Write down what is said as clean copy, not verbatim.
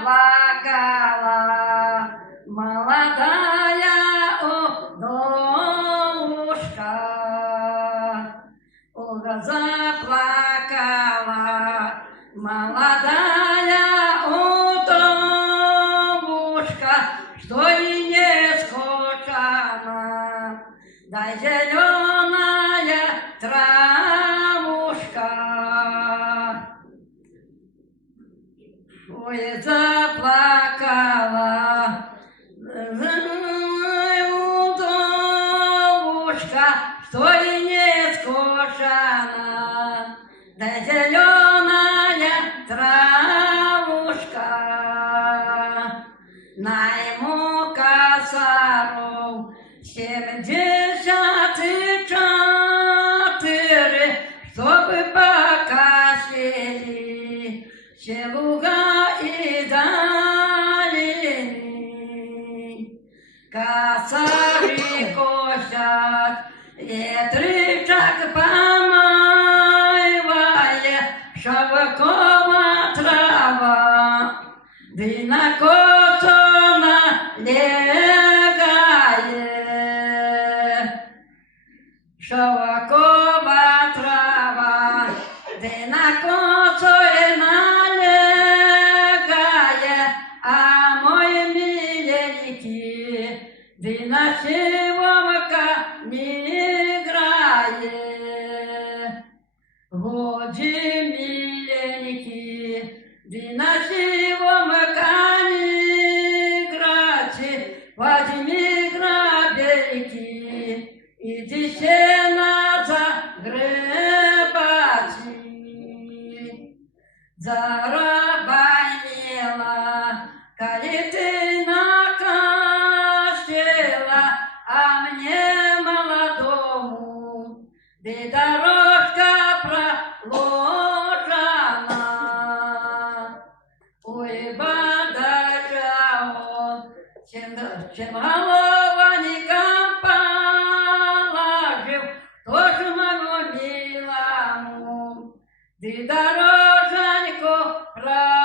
заплакала молодая Удовушка. Ольга заплакала молодая Удовушка, что и не скучно, дай зеленая травушка. Ой, заплакала Удовушка, что и не скучно, дай зеленая травушка. Найму косаров 74, чтобы покосили все луга и долины. Косари косят, ветрычок помаивая, шовкова трава, винокосона легает. Шовкова трава, винокосона легает, а мой миленький вина сивомка не играет. Годи, миленький, вина сивомка не играть, возьми грабельки, иди сено загребать. Зарабанила, коли ты накосила, а мне молодому да дорожка проложена. Ой, бадачао, чем голованником положил, тоже моему милому да дороженьку проложил.